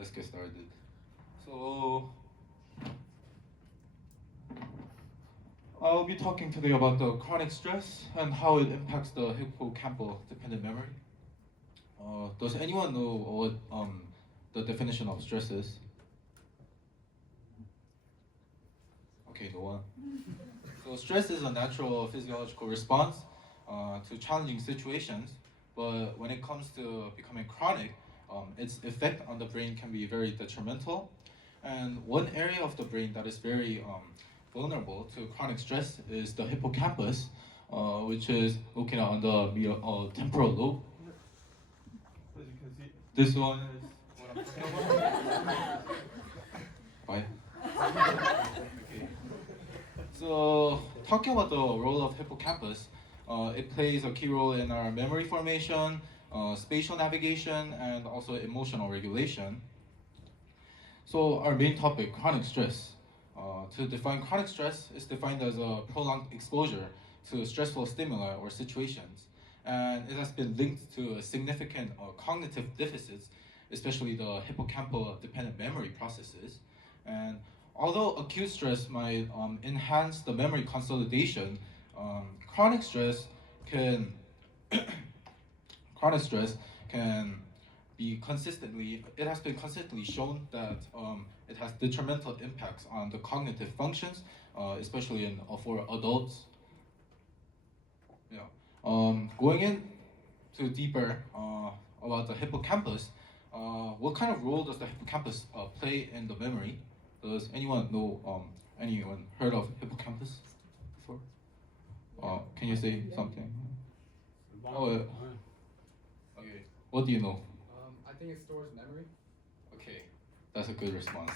let's get started. So, I'll be talking today about the chronic stress and how it impacts the hippocampal-dependent memory. Does anyone know what the definition of stress is? Okay, no one. So stress is a natural physiological response to challenging situations, but when it comes to becoming chronic, its effect on the brain can be very detrimental. And one area of the brain that is very vulnerable to chronic stress is the hippocampus, which is located on the temporal lobe. As you can see, this one is what I'm talking about. Bye. Okay. So, talking about the role of hippocampus, it plays a key role in our memory formation, spatial navigation, and also emotional regulation. So, our main topic, chronic stress. To define chronic stress is defined as a prolonged exposure to stressful stimuli or situations, and it has been linked to significant cognitive deficits, especially the hippocampal-dependent memory processes. And although acute stress might enhance the memory consolidation, chronic stress can chronic stress can it has been consistently shown that it has detrimental impacts on the cognitive functions, especially for adults. Yeah. Going into deeper about the hippocampus, what kind of role does the hippocampus play in the memory? Does anyone know, anyone heard of hippocampus before? Can you say something? Oh, okay. What do you know? I think it stores memory. Okay, that's a good response.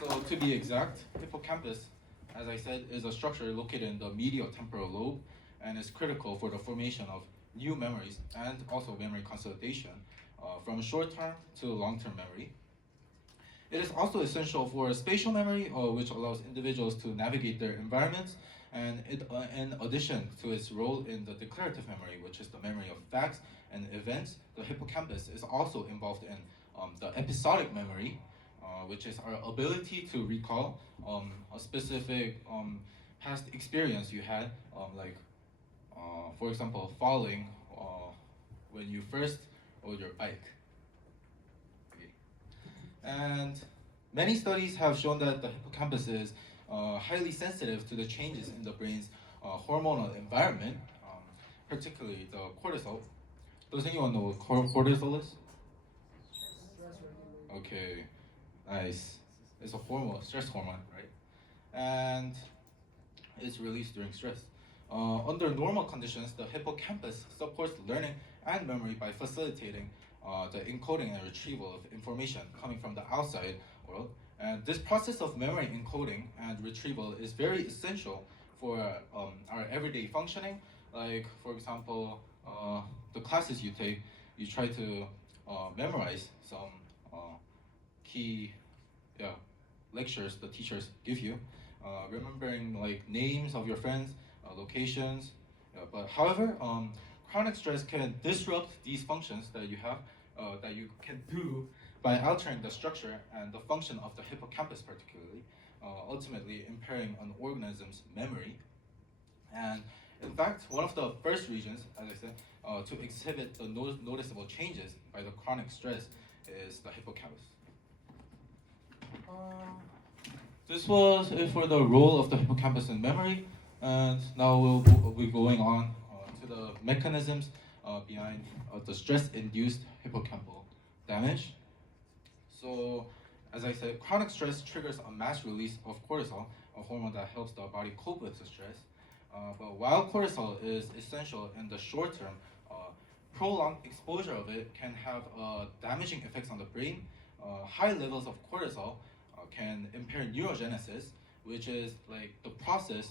So to be exact, hippocampus, as I said, is a structure located in the medial temporal lobe and is critical for the formation of new memories and also memory consolidation from short-term to long-term memory. It is also essential for spatial memory, which allows individuals to navigate their environments, and in addition to its role in the declarative memory, which is the memory of facts and events, the hippocampus is also involved in the episodic memory, which is our ability to recall a specific past experience you had, for example, falling when you first rode your bike. And many studies have shown that the hippocampus is highly sensitive to the changes in the brain's hormonal environment, particularly the cortisol. Does anyone know what cortisol is? Okay, nice. It's a hormone, stress hormone, right? And it's released during stress. Under normal conditions, the hippocampus supports learning and memory by facilitating the encoding and retrieval of information coming from the outside world. And this process of memory encoding and retrieval is very essential for our everyday functioning. Like, for example, the classes you take, you try to memorize some key lectures the teachers give you, remembering like names of your friends, locations. But however, chronic stress can disrupt these functions that you have, that you can do by altering the structure and the function of the hippocampus particularly, ultimately impairing an organism's memory. And in fact, one of the first regions, as I said, to exhibit the noticeable changes by the chronic stress is the hippocampus. This was it for the role of the hippocampus in memory, and now we'll be going on to the mechanisms behind the stress-induced hippocampal damage. So, as I said, chronic stress triggers a mass release of cortisol, a hormone that helps the body cope with the stress. But while cortisol is essential in the short term, prolonged exposure of it can have damaging effects on the brain. High levels of cortisol can impair neurogenesis, which is like the process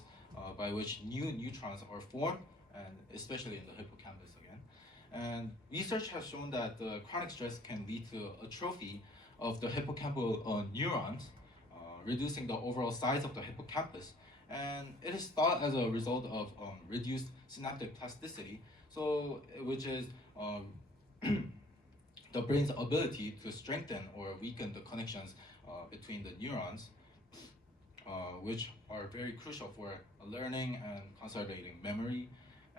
by which new neurons are formed, and especially in the hippocampus again. And research has shown that the chronic stress can lead to atrophy of the hippocampal neurons, reducing the overall size of the hippocampus. And it is thought as a result of reduced synaptic plasticity, so which is the brain's ability to strengthen or weaken the connections between the neurons, which are very crucial for learning and consolidating memory.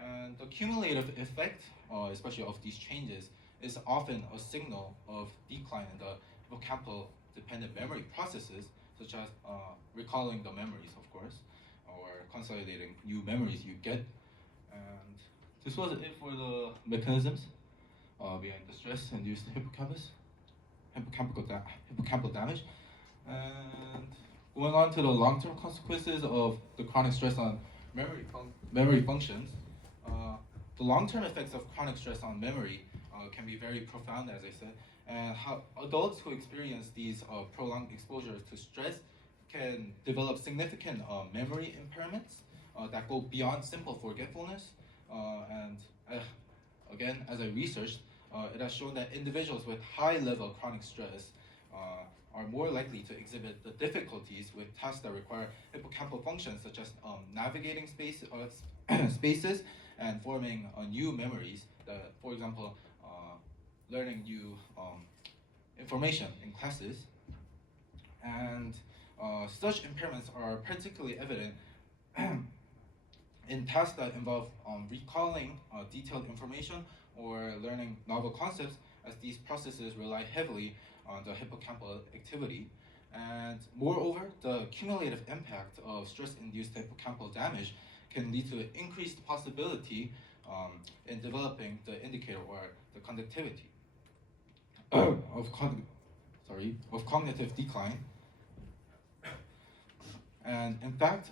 And the cumulative effect, especially of these changes, is often a signal of decline in the hippocampal-dependent memory processes, such as recalling the memories, of course, or consolidating new memories you get. And this was it for the mechanisms behind the stress-induced hippocampal damage. And going on to the long-term consequences of the chronic stress on memory functions, the long-term effects of chronic stress on memory can be very profound, as I said, and how adults who experience these prolonged exposures to stress can develop significant memory impairments that go beyond simple forgetfulness. And again, as I researched, it has shown that individuals with high-level chronic stress are more likely to exhibit the difficulties with tasks that require hippocampal functions, such as navigating spaces and forming new memories. For example, learning new information in classes. And such impairments are particularly evident in tasks that involve recalling detailed information or learning novel concepts, as these processes rely heavily on the hippocampal activity. And moreover, the cumulative impact of stress-induced hippocampal damage can lead to increased possibility in developing the indicator or the conductivity of cognitive decline. And in fact,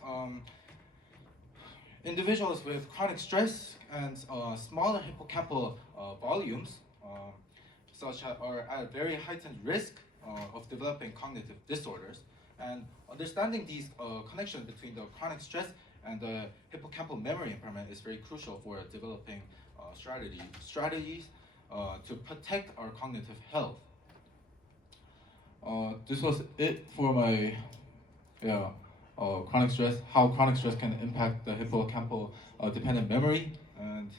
individuals with chronic stress and smaller hippocampal volumes such are at very heightened risk of developing cognitive disorders. And understanding these connections between the chronic stress and the hippocampal memory impairment is very crucial for developing strategies to protect our cognitive health. This was it for my chronic stress, how chronic stress can impact the hippocampal dependent memory. And